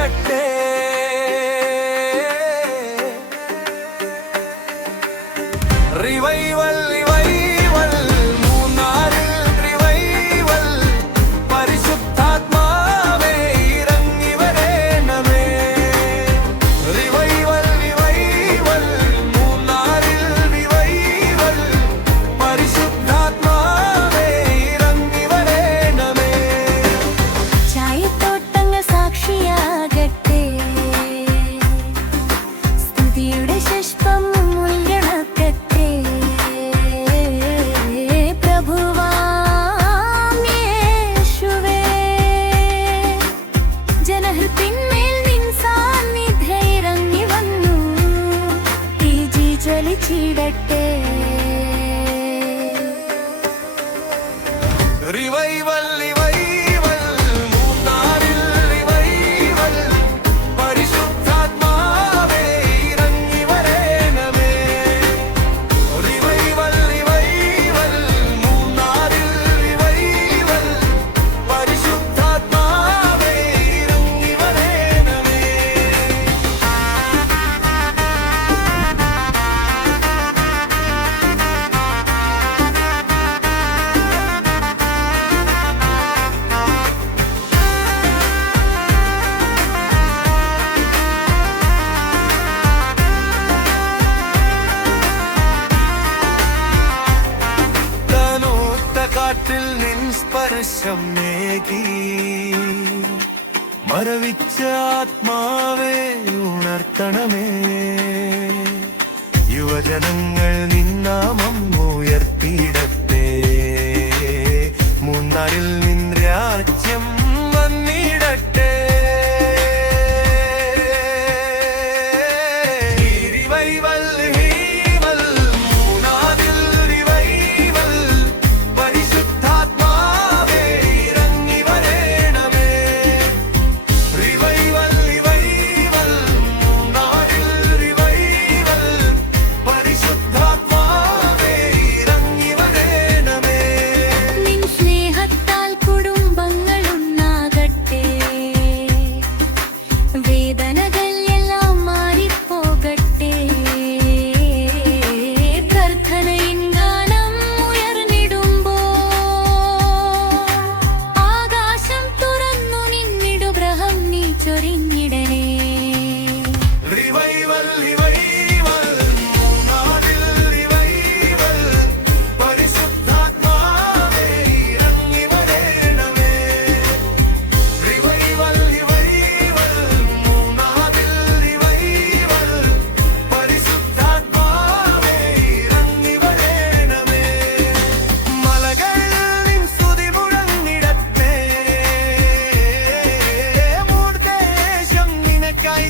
ചീടട്ടെ. Revival revival മൂന്നാറിൽ revival പരിശുദ്ധാത്മാവേ ഇറങ്ങി വരേണമേ. റിവൈവൽ റിവൈവൽ മൂന്നാറിൽ റിവൈവൽ പരിശുദ്ധാത്മാവേ ഇറങ്ങി വരേണമേ. ചായത്തോട്ടങ്ങൾ സാക്ഷിയാകട്ടെ, സ്തുതിയുടെ ശുഷ്പം മുഴുവണക്കട്ടെ. പ്രഭുവാം യേശുവേ, ജനഹൃത്തിന്മേൽ നിൻ സാന്നിധ്യം ഇറങ്ങി വന്നു, തീ ജ്വലിച്ചിടട്ടെ. റിവൈവൽ റിവൈവൽ മൂന്നാറിൽ റിവൈവൽ പരിശുദ്ധാത്മാവേ ഇറങ്ങി വരേണമേ. റിവൈവൽ റിവൈവൽ മൂന്നാറിൽ റിവൈവൽ പരിശുദ്ധാത്മാവേ ഇറങ്ങി വരേണമേ. കാറ്റിൽ നിൻ സ്പർശം മേകി, മരവിച്ച ആത്മാവേ ഉണർത്തണമേ. യുവജനങ്ങൾ നിന്നാമം ഉയർത്തിയിടട്ടെ. മൂന്നാറിൽ നിൻ രാജ്യം വന്നിടട്ടെ. റിവൈവൽ റിവൈവൽ മൂന്നാറിൽ റിവൈവൽ പരിശുദ്ധാത്മാവേ ഇറങ്ങി വരേണമേ. റിവൈവൽ റിവൈവൽ മൂന്നാറിൽ റിവൈവൽ പരിശുദ്ധാത്മാവേ ഇറങ്ങി വരേണമേ. നിൻ സ്നേഹത്താൽ കുടുംബങ്ങൾ ഉണ്ടാകട്ടെ, വേദനകൾ എല്ലാം മാറിപ്പോകട്ടെ. പ്രാർത്ഥനയിൻ ഗാനം ഉയർന്നിടുമ്പോൾ ആകാശം തുറന്നു നിന്നിടുഗ്രഹം നീ ചൊരിഞ്ഞിടണേ. റിവൈവൽ റിവൈവൽ മൂന്നാറിൽ റിവൈവൽ പരിശുദ്ധാത്മാവേ ഇറങ്ങി വരേണമേ. റിവൈവൽ റിവൈവൽ മൂന്നാറിൽ റിവൈവൽ പരിശുദ്ധാത്മാവേ ഇറങ്ങി വരേണമേ. മലകൾ നിൻ സ്തുതി മുഴങ്ങിടട്ടെ. മൂർദേശം നിനക്കായി